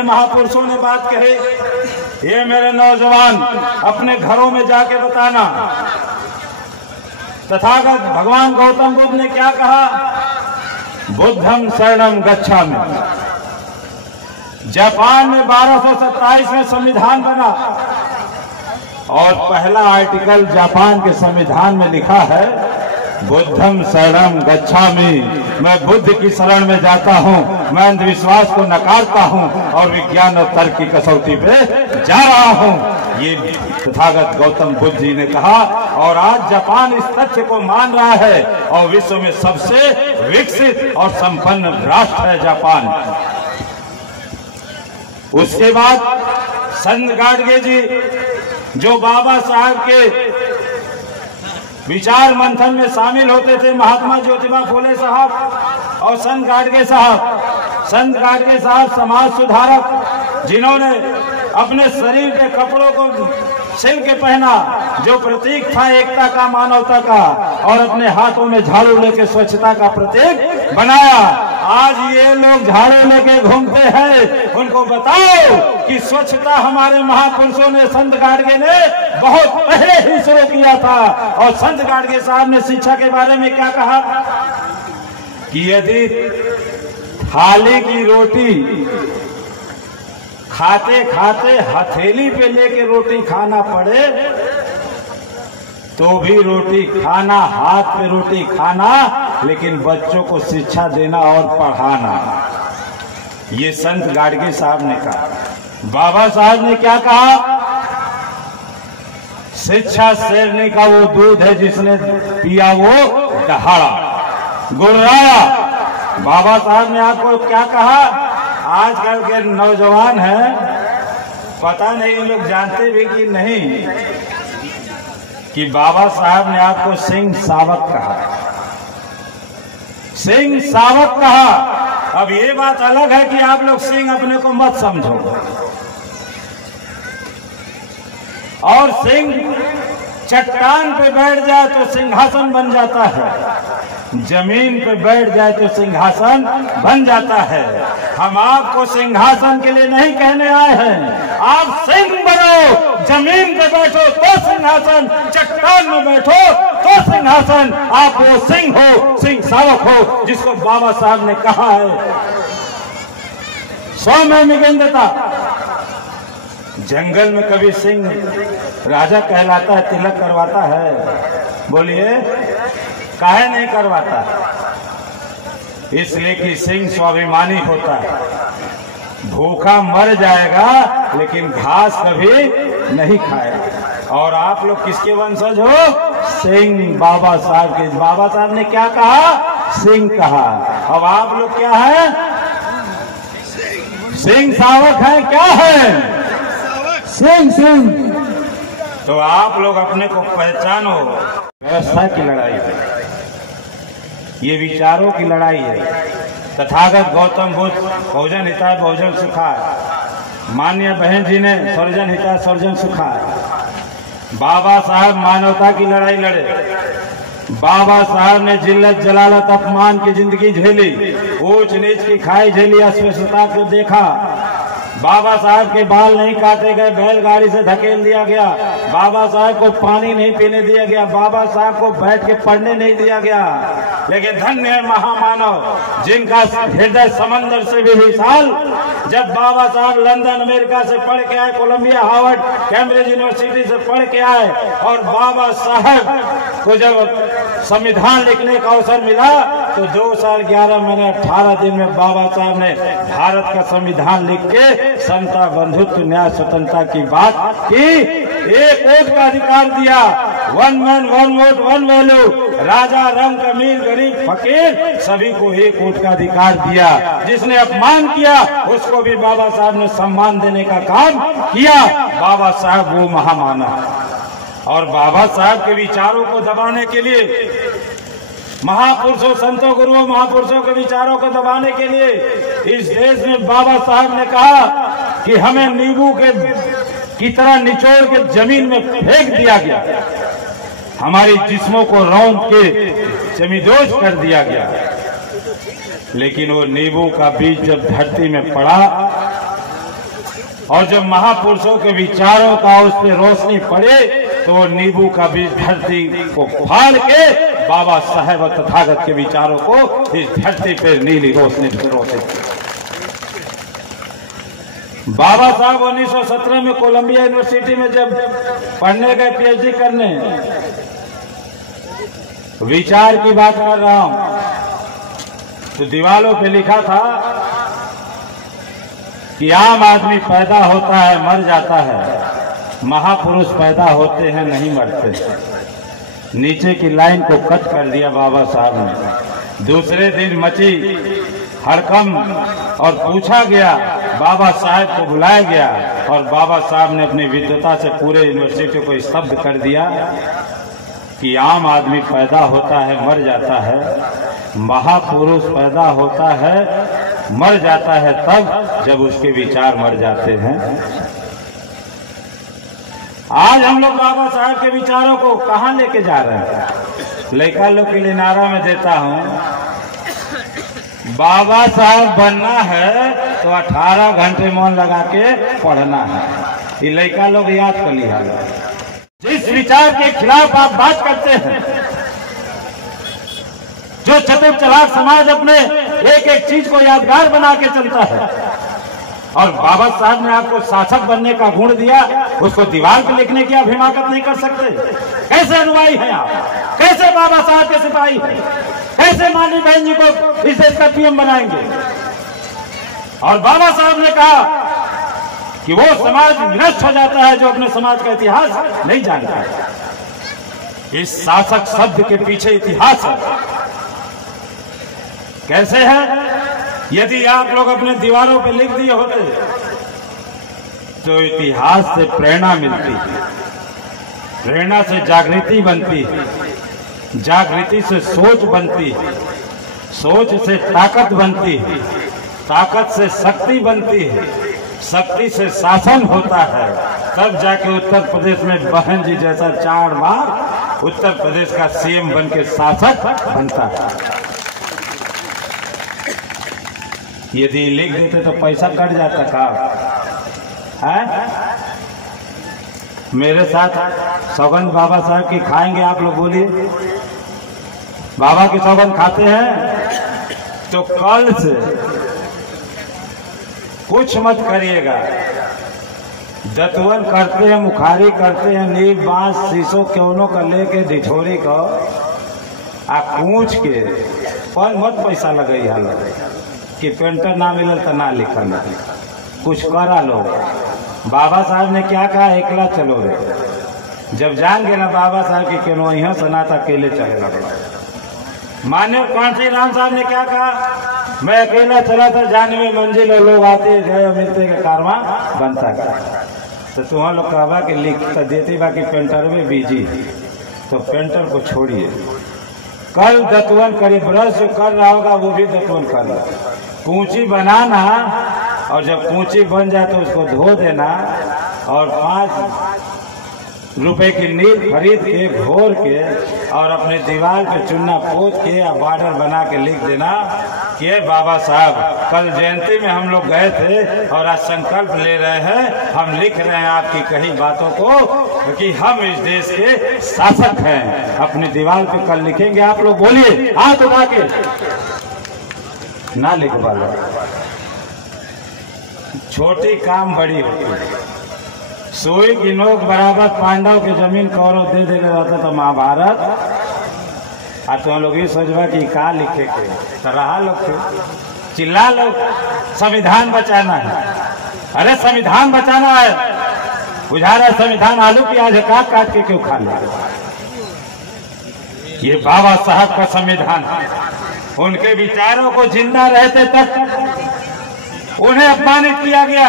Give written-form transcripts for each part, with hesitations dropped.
धन्य महापुरुषों ने बात कही, ये मेरे नौजवान अपने घरों में जाके बताना। तथागत भगवान गौतम बुद्ध ने क्या कहा? बुद्धं शरणं गच्छामि। जापान में 1227 में संविधान बना और पहला आर्टिकल जापान के संविधान में लिखा है बुद्धं शरणं गच्छामि। मैं बुद्ध की शरण में जाता हूं, मैं अंधविश्वास को नकारता हूं और विज्ञान और तर्क की कसौटी पे जा रहा हूं। ये तथागत गौतम बुद्ध जी ने कहा और आज जापान इस तथ्य को मान रहा है और विश्व में सबसे विकसित और संपन्न राष्ट्र है जापान। उसके बाद संत गाडगे जी जो बाबा साहब के विचार मंथन में शामिल होते थे, महात्मा ज्योतिबा फुले साहब और संत गाडगे साहब। संत गाडगे साहब समाज सुधारक जिन्होंने अपने शरीर के कपड़ों को सिल के पहना जो प्रतीक था एकता का, मानवता का, और अपने हाथों में झाड़ू लेके स्वच्छता का प्रतीक बनाया। आज ये लोग झाड़ू लेके घूमते हैं, उनको बताओ कि स्वच्छता हमारे महापुरुषों ने, संत गाडगे ने बहुत पहले ही शुरू किया था। और संत गाडगे साहब ने शिक्षा के बारे में क्या कहा कि यदि थाली की रोटी खाते खाते हथेली पे लेके रोटी खाना पड़े तो भी रोटी खाना, हाथ पे रोटी खाना, लेकिन बच्चों को शिक्षा देना और पढ़ाना। ये संत गाडगे साहब ने कहा। बाबा साहब ने क्या कहा? शिक्षा शेरनी का वो दूध है जिसने पिया वो दहाड़ा, गुर्राया। बाबा साहब ने आपको क्या कहा? आजकल के नौजवान हैं, पता नहीं ये लोग जानते भी कि नहीं कि बाबा साहब ने आपको सिंह सावक कहा, सिंह सावक कहा। अब ये बात अलग है कि आप लोग सिंह अपने को मत समझो। और सिंह चट्टान पे बैठ जाए तो सिंहासन बन जाता है, जमीन पे बैठ जाए तो सिंहासन बन जाता है। हम आपको सिंहासन के लिए नहीं कहने आए हैं, आप सिंह बनो। जमीन पे बैठो तो सिंहासन, चट्टान में बैठो तो सिंहासन। आप वो सिंह हो, सिंह सावक हो, जिसको बाबा साहब ने कहा है 100 में निगंधता। जंगल में कभी सिंह राजा कहलाता है, तिलक करवाता है? बोलिए, काहे नहीं करवाता? इसलिए कि सिंह स्वाभिमानी होता है, भूखा मर जाएगा लेकिन घास कभी नहीं खाएगा। और आप लोग किसके वंशज हो? सिंह बाबा साहब के। बाबा साहब ने क्या कहा? सिंह कहा। अब आप लोग क्या है? सिंह सावक है। क्या है? सिंह सिंह। तो आप लोग अपने को पहचानो। व्यवस्था की लड़ाई है, ये विचारों की लड़ाई है। तथागत गौतम बुद्ध बहुजन हिताय बहुजन सुखाय, माननीय बहन जी ने सर्वजन हिताय सर्वजन सुखाय। बाबा साहब मानवता की लड़ाई लड़े। बाबा साहब ने जिल्लत जलालत अपमान की जिंदगी झेली, ऊंच नीच की खाई झेली, अस्पृश्यता को देखा। बाबा साहब के बाल नहीं काटे गए, बैलगाड़ी से धकेल दिया गया। बाबा साहब को पानी नहीं पीने दिया गया, बाबा साहब को बैठ के पढ़ने नहीं दिया गया। लेकिन धन्य है महामानव जिनका हृदय समंदर से भी विशाल। जब बाबा साहब लंदन अमेरिका से पढ़ के आए, कोलंबिया, हार्वर्ड, कैम्ब्रिज यूनिवर्सिटी से पढ़ के आए, और बाबा साहब को जब संविधान लिखने का अवसर मिला तो 2 साल 11 महीने 18 दिन में बाबा साहब ने भारत का संविधान लिख के समता, बंधुत्व, न्याय, स्वतंत्रता की बात की। एक वोट का अधिकार दिया, 1 मैन 1 वोट 1 वैल्यू। राजा, रंग, अमीर, गरीब, फकीर सभी को एक वोट का अधिकार दिया। जिसने अपमान किया उसको भी बाबा साहब ने सम्मान देने का काम किया। बाबा साहब वो महामानव। और बाबा साहब के विचारों को दबाने के लिए, महापुरुषों, संतों, गुरुओं, महापुरुषों के विचारों को दबाने के लिए इस देश में बाबा साहब ने कहा कि हमें नींबू की तरह निचोड़ के जमीन में फेंक दिया गया, हमारी जिस्मों को रौंद के जमींदोज कर दिया गया। लेकिन वो नींबू का बीज जब धरती में पड़ा और जब महापुरुषों के विचारों का उस पर रोशनी पड़े तो वो नींबू का बीज धरती को फाड़ के बाबा साहेब और तथागत के विचारों को इस धरती पे नीली रोशनी रोते। बाबा साहब 1917 में कोलंबिया यूनिवर्सिटी में जब पढ़ने गए पीएचडी करने, विचार की बात कर रहा हूं, तो दीवारों पे लिखा था कि आम आदमी पैदा होता है मर जाता है, महापुरुष पैदा होते हैं नहीं मरते। नीचे की लाइन को कट कर दिया बाबा साहब ने। दूसरे दिन मची हड़कंप और पूछा गया, बाबा साहब को बुलाया गया और बाबा साहब ने अपनी विद्वता से पूरे यूनिवर्सिटी को स्तब्ध कर दिया कि आम आदमी पैदा होता है मर जाता है, महापुरुष पैदा होता है मर जाता है तब जब उसके विचार मर जाते हैं। आज हम लोग बाबा साहब के विचारों को कहां लेके जा रहे हैं? लड़का लोग के लिए नारा में देता हूं, बाबा साहब बनना है तो 18 घंटे मन लगा के पढ़ना है। ये लड़का लोग याद कर लिया। जिस विचार के खिलाफ आप बात करते हैं, जो चतुर चालाक समाज अपने एक एक चीज को यादगार बना के चलता है, और बाबा साहब ने आपको शासक बनने का गुण दिया, उसको दीवार पर लिखने की आप हिमाकत नहीं कर सकते। कैसे अनुयायी हैं आप? कैसे बाबा साहब के सिपाही हैं? कैसे माननी बहन जी को इस देश का पीएम बनाएंगे? और बाबा साहब ने कहा कि वो समाज नष्ट हो जाता है जो अपने समाज का इतिहास नहीं जानता है। इस शासक शब्द के पीछे इतिहास है। कैसे है? यदि आप लोग अपने दीवारों पे लिख दिए होते तो इतिहास से प्रेरणा मिलती, प्रेरणा से जागृति बनती, जागृति से सोच बनती, सोच से ताकत बनती, ताकत से शक्ति बनती, शक्ति से शासन होता है। तब जाके उत्तर प्रदेश में बहन जी जैसा 4 बार उत्तर प्रदेश का सीएम बन के शासक बनता है। यदि लिख देते तो पैसा कट जाता का है? मेरे साथ सौगंध बाबा साहब की खाएंगे आप लोग? बोलिए, बाबा की सौगंध खाते हैं तो कल से कुछ मत करिएगा। दतवन करते हैं, मुखारी करते हैं, नींव बांस शीशो क्यों का लेके ढिठोरी को आ कूच के पर मत पैसा लगे हालत कि पेंटर ना मिलल तो ना लिखल, कुछ करा लो। बाबा साहब ने क्या कहा? एकला चलो रे। जब जान गए ना बाबा साहब की केनो यहाँ सनाता अकेले चले लगा। माननीय कांसी राम साहब ने क्या कहा? मैं अकेला चला था, जाने में मंजिल और लोग आते गए मिलते का कारवां बनता गया। तो तुम्हारा लोग कहवा कि लिख तो देती बाकी पेंटर में बिजी, तो पेंटर को छोड़िए। कल दतवन करिए, ब्रश जो कर रहा होगा वो भी दतवन कर रहा। कूंची बनाना, और जब कूंची बन जाए तो उसको धो देना और 5 रुपए की नील खरीद के घोर के और अपने दीवार पे चुन्ना पोत के या बॉर्डर बना के लिख देना कि बाबा साहब कल जयंती में हम लोग गए थे और आज संकल्प ले रहे हैं, हम लिख रहे हैं आपकी कही बातों को कि हम इस देश के शासक हैं। अपनी दीवार पे कल लिखेंगे। आप लोग बोलिए हाथ उठा के, ना लिखवा लो। छोटी काम बड़ी होती है। सुई की नोक बराबर पांडव के जमीन कौरव दे देने रहता तो महाभारत। आ तुम लोग ये सोचवा कि का लिखे के तो रहा लोग चिल्ला लो, संविधान बचाना है। अरे संविधान बचाना है, बुझा रहा है संविधान आलू प्याज काट काट के क्यों खा ले? ये बाबा साहब का संविधान है। उनके विचारों को जिंदा रहते तक उन्हें अपमानित किया गया।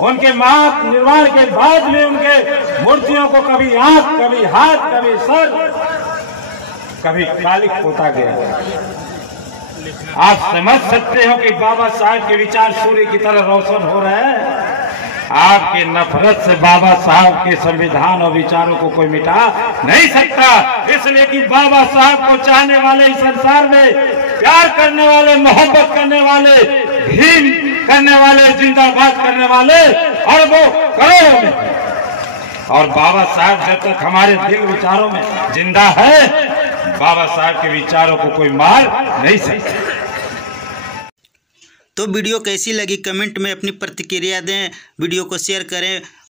उनके मार्ग निर्माण के बाद में उनके मूर्तियों को कभी आंख, कभी हाथ, कभी सर, कभी कालिक पोता गया। आप समझ सकते हो कि बाबा साहब के विचार सूर्य की तरह रोशन हो रहे हैं। आपकी नफरत से बाबा साहब के संविधान और विचारों को कोई मिटा नहीं सकता। इसलिए कि बाबा साहब को चाहने वाले इस संसार में, प्यार करने वाले, मोहब्बत करने वाले, भीम करने वाले, जिंदाबाद करने वाले अरबों करोड़ों में हैं। और बाबा साहब जब तक हमारे दिल विचारों में जिंदा है, बाबा साहब के विचारों को कोई मार नहीं सकता। तो वीडियो कैसी लगी कमेंट में अपनी प्रतिक्रिया दें, वीडियो को शेयर करें।